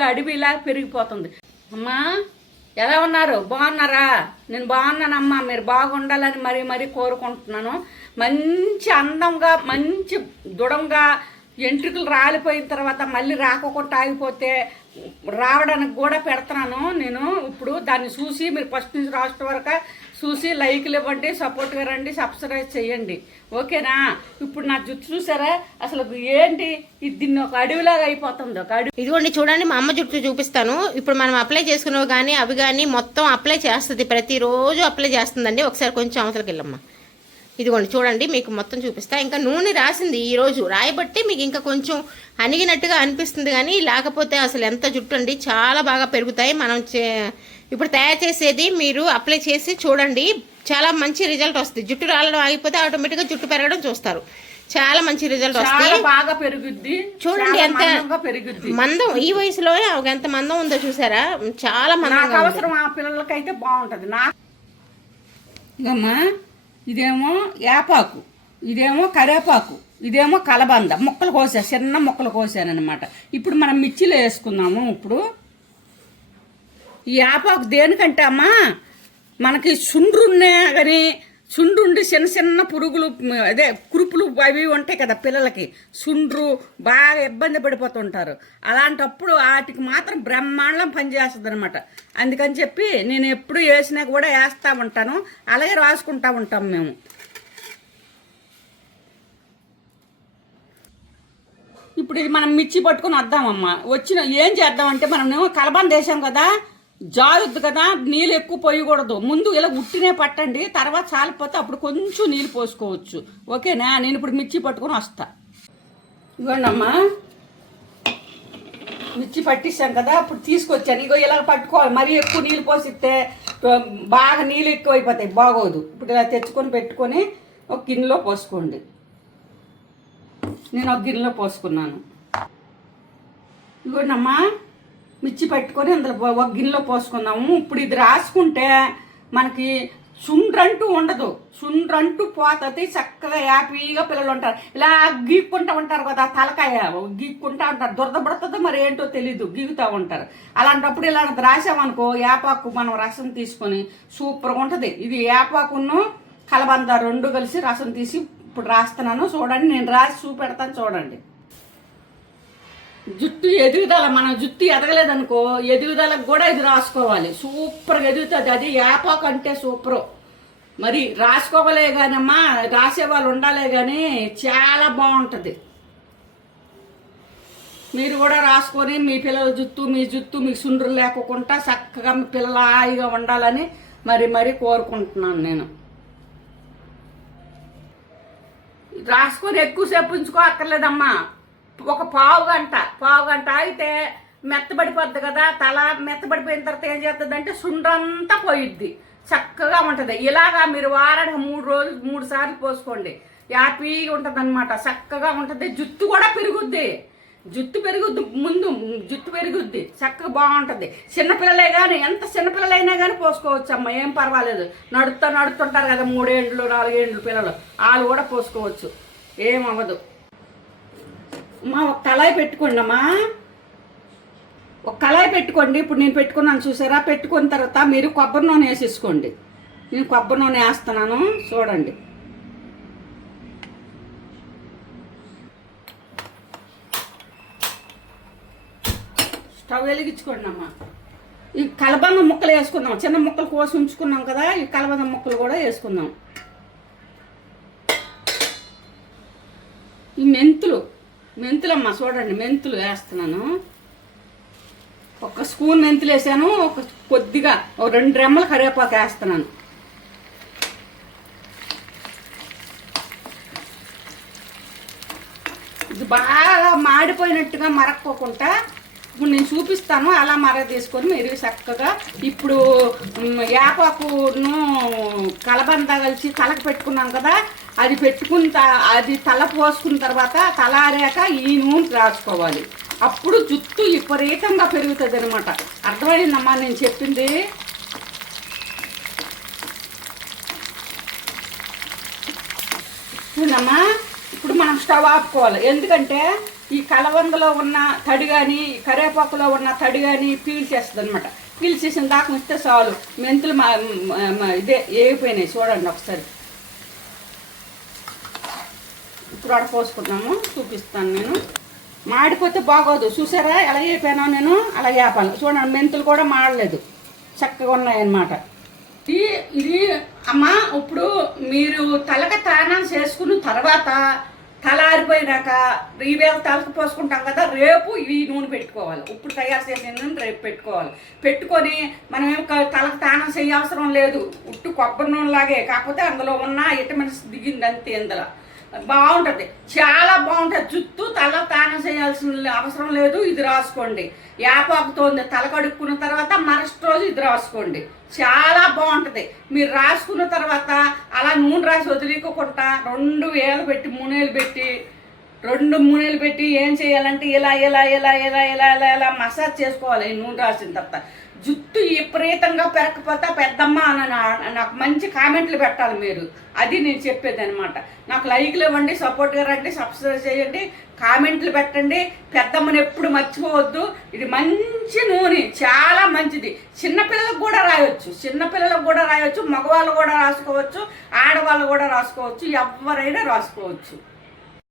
అడవి అడవిలా పెరిగిపోతుంది. అమ్మా ఎలా ఉన్నారు? బాగున్నారా? నేను బాగున్నానమ్మా మీరు బాగుండాలని మరీ మరీ కోరుకుంటున్నాను. మంచి అందంగా మంచి దృఢంగా ఎంట్రుకలు రాలిపోయిన తర్వాత మళ్ళీ రాకోకుండా ఆగిపోతే రావడానికి కూడా పెడుతున్నాను. నేను ఇప్పుడు దాన్ని చూసి మీరు ఫస్ట్ నుంచి రాష్ట్రం వరకు చూసి లైక్లు ఇవ్వండి సపోర్ట్గా రండి సబ్స్క్రైబ్ చేయండి. ఓకేనా ఇప్పుడు నా జుట్టు చూసారా? అసలు ఏంటి? ఇది దీన్ని ఒక అడవిలాగా అయిపోతుంది. ఒక అడవి. ఇదిగోండి చూడండి మా అమ్మ జుట్టు చూపిస్తాను. ఇప్పుడు మనం అప్లై చేసుకున్నవి కానీ అవి కానీ మొత్తం అప్లై చేస్తుంది. ప్రతిరోజు అప్లై చేస్తుందండి. ఒకసారి కొంచెం అవసరం వెళ్ళమ్మా. ఇదిగోండి చూడండి మీకు మొత్తం చూపిస్తా. ఇంకా నూనె రాసింది ఈరోజు రాయబట్టి మీకు ఇంకా కొంచెం అణిగినట్టుగా అనిపిస్తుంది కానీ లేకపోతే అసలు ఎంత జుట్టు అండి చాలా బాగా పెరుగుతాయి. మనం చే- ఇప్పుడు తయారు చేసేది మీరు అప్లై చేసి చూడండి. చాలా మంచి రిజల్ట్ వస్తుంది. జుట్టు రాలడం ఆగిపోతే ఆటోమేటిక్గా జుట్టు పెరగడం చూస్తారు. చాలా మంచి రిజల్ట్ చాలా వస్తుంది. బాగా పెరుగుద్ది. చూడండి ఎంత మందంగా పెరుగుద్ది. మందం ఈ వయసులో ఎంత మందం ఉందో చూసారా? చాలా ఉంది. అవసరం ఆ పిల్లలకైతే బాగుంటది. నా ఇదమ్మా ఇదేమో యాపాకు ఇదేమో కరేపాకు ఇదేమో కలబంద. ముక్కలు కోసా చిన్న ముక్కలు కోసానమాట ఇప్పుడు మనం మిర్చిలో వేసుకుందాము. ఇప్పుడు ఈ యాపాకు దేనికంటే అమ్మా మనకి చుండ్రున్నా కానీ చుండ్రుండి చిన్న చిన్న పురుగులు అదే కురుపులు అవి ఉంటాయి కదా పిల్లలకి. చుండ్రు బాగా ఇబ్బంది పడిపోతుంటారు. అలాంటప్పుడు వాటికి మాత్రం బ్రహ్మాండం పనిచేస్తుంది అనమాట అందుకని చెప్పి నేను ఎప్పుడు వేసినా కూడా వేస్తూ ఉంటాను. అలాగే రాసుకుంటా ఉంటాం మేము. ఇప్పుడు ఇది మనం మిర్చి పట్టుకొని వద్దామమ్మా. వచ్చిన ఏం చేద్దామంటే మనం కలబంద వేసాం కదా. జారుద్దు కదా నీళ్ళు ఎక్కువ పోయకూడదు. ముందు ఇలా ఉట్టినే పట్టండి తర్వాత చాలిపోతే అప్పుడు కొంచెం నీళ్ళు పోసుకోవచ్చు. ఓకేనా? నేను ఇప్పుడు మిర్చి పట్టుకొని వస్తా. ఇవ్వండమ్మా. మిర్చి పట్టిస్తాం కదా అప్పుడు తీసుకొచ్చాను. ఇగో ఇలా పట్టుకోవాలి. మరీ ఎక్కువ నీళ్ళు పోసిస్తే బాగా నీళ్ళు ఎక్కువ అయిపోతాయి బాగోదు. ఇప్పుడు ఇలా తెచ్చుకొని పెట్టుకొని ఒక గిన్నెలో పోసుకోండి. నేను ఒక గిన్నెలో పోసుకున్నాను. ఇదిగోండమ్మా మిర్చి పెట్టుకొని అందులో ఒక గిన్నెలో పోసుకుందాము. ఇప్పుడు ఇది రాసుకుంటే మనకి సుండ్రంటూ ఉండదు. సుండ్రంటూ పోతుంది చక్కగా హ్యాపీగా పిల్లలు ఉంటారు. ఇలా గీక్కుంటూ ఉంటారు కదా తలకాయ గీక్కుంటా ఉంటారు. దురదపడుతుందో మరి ఏంటో తెలీదు గీగుతూ ఉంటారు. అలాంటప్పుడు ఇలాంటిది రాసామనుకో యాపాకు మనం రసం తీసుకొని సూపర్గా ఉంటుంది. ఇది యాపాకును కలబంద రెండు కలిసి రసం తీసి ఇప్పుడు రాస్తున్నాను. చూడండి నేను రాసి చూపెడతాను చూడండి. జుట్టు ఎదుగుదల మన జుట్టు ఎదగలేదనుకో ఎదుగుదలకు కూడా ఇది రాసుకోవాలి. సూపర్గా ఎదుగుతుంది. అది యాపాకు అంటే సూపరు. మరి రాసుకోవలే కానమ్మా రాసే వాళ్ళు ఉండాలే కానీ చాలా బాగుంటుంది. మీరు కూడా రాసుకొని మీ పిల్లల జుట్టు మీ జుట్టు మీకు సుండ్రు లేకుండా చక్కగా మీ పిల్లల హాయిగా ఉండాలని మరి మరి కోరుకుంటున్నాను నేను. రాసుకొని ఎక్కువసేపు ఉంచుకో అక్కర్లేదమ్మా. ఒక పావు గంట పావు గంట అయితే మెత్తబడిపోద్ది కదా తల మెత్తబడిపోయిన తర్వాత ఏం చేస్తుంది అంటే సుండ్రంతా పోయిద్ది చక్కగా ఉంటుంది. ఇలాగా మీరు వారానికి మూడు రోజులు మూడు సార్లు పోసుకోండి. హ్యాపీగా ఉంటుంది అనమాట చక్కగా ఉంటుంది. జుట్టు కూడా పెరుగుద్ది. జుట్టు పెరుగుద్ది ముందు జుట్టు పెరుగుద్ది చక్కగా బాగుంటుంది. చిన్నపిల్లలే కానీ ఎంత చిన్నపిల్లలైనా కానీ పోసుకోవచ్చు అమ్మ ఏం పర్వాలేదు. నడుస్తూ నడుస్తుంటారు కదా మూడేండ్లు నాలుగేండ్లు పిల్లలు వాళ్ళు కూడా పోసుకోవచ్చు. ఏం అవ్వదు. అమ్మా ఒక కళాయి పెట్టుకోండి అమ్మా. ఒక కళాయి పెట్టుకోండి. ఇప్పుడు నేను పెట్టుకున్నాను చూసారా? పెట్టుకున్న తర్వాత మీరు కొబ్బరి నూనె వేసేసుకోండి. నేను కొబ్బరి నూనె వేస్తున్నాను. చూడండి. స్టవ్ వెలిగించుకోండి అమ్మా. ఈ కలబంద ముక్కలు వేసుకుందాం. చిన్న ముక్కలు కోసి ఉంచుకున్నాం కదా ఈ కలబంద ముక్కలు కూడా వేసుకుందాం. ఈ మెంతులమ్మ చూడండి మెంతులు వేస్తున్నాను. ఒక స్పూన్ మెంతులు వేసాను ఒక కొద్దిగా ఒక రెండు రెమ్మలు కరివేపాకు వేస్తున్నాను. ఇది బాగా మాడిపోయినట్టుగా మరక్కోకుండా ఇప్పుడు నేను చూపిస్తాను అలా మర తీసుకొని మీరు చక్కగా. ఇప్పుడు మ్, యాపాకును కలబంద కలిసి తలకు పెట్టుకున్నాం కదా అది పెట్టుకున్న అది తల పోసుకున్న తర్వాత తల ఆరాక ఈ నూనె రాసుకోవాలి. అప్పుడు జుట్టు విపరీతంగా పెరుగుతుంది అనమాట అర్థమైందమ్మా నేను చెప్పింది? చూడమ్మా ఇప్పుడు మనం స్టవ్ ఆపుకోవాలి. ఎందుకంటే ఈ కలవందలో ఉన్న తడి కానీ కరేపాకులో ఉన్న తడి కానీ పీల్చేస్తుంది అనమాట పీల్చేసిన దాకా ఉంచితే చాలు. మెంతులు మా ఇదే ఏగిపోయినాయి చూడండి ఒకసారి. ఇప్పుడు ఆడ పోసుకున్నాము చూపిస్తాను నేను. మాడిపోతే బాగోదు. చూసారా? ఎలా వేపానో నేను? అలా వేపాలి చూడండి మెంతులు కూడా మాడలేదు. చక్కగా ఉన్నాయన్నమాట. ఇది ఇది అమ్మ ఇప్పుడు మీరు తలక తానం చేసుకున్న తర్వాత పోయినాక ఆరిపోయినాక ఈవేళ తలకు పోసుకుంటాం కదా రేపు ఈ నూనె పెట్టుకోవాలి. ఇప్పుడు తయారు చేసిన నూనె రేపు పెట్టుకోవాలి. పెట్టుకొని మనం ఏం క- తలకు తానం చేయవసరం లేదు. ఉట్టు కొబ్బరి నూనె లాగే. కాకపోతే అందులో ఉన్న విటమిన్స్ దిగింది అంతే ఇందులో. బాగుంటుంది. చాలా బాగుంటుంది. జుట్టు తల తానం చేయాల్సిన అవసరం లేదు. ఇది రాసుకోండి. యాపాకుతోంది తల కడుక్కున్న తర్వాత మరస్ట్ రోజు ఇది రాసుకోండి. చాలా బాగుంటుంది. మీరు రాసుకున్న తర్వాత అలా నూనె రాసి వదిలేకోకుండా రెండు వేలు పెట్టి మూడు వేలు పెట్టి రెండు మూనెలు పెట్టి ఏం చేయాలంటే ఇలా ఇలా ఇలా ఇలా ఇలా ఇలా ఇలా మసాజ్ చేసుకోవాలి ఈ నూనె రాసిన తర్వాత. జుట్టు విపరీతంగా పెరకపోతే పెద్దమ్మ అని నా- నాకు మంచి కామెంట్లు పెట్టాలి మీరు. అది నేను చెప్పేది అనమాట. నాకు లైక్లు ఇవ్వండి సపోర్ట్గా రండి సబ్స్క్రైబ్ చేయండి కామెంట్లు పెట్టండి. పెద్దమ్మని ఎప్పుడు మర్చిపోవద్దు. ఇది మంచి నూనె చాలా మంచిది. చిన్నపిల్లలకు కూడా రాయొచ్చు. చిన్నపిల్లలకు కూడా రాయొచ్చు. మగవాళ్ళు కూడా రాసుకోవచ్చు. ఆడవాళ్ళు కూడా రాసుకోవచ్చు. ఎవరైనా రాసుకోవచ్చు.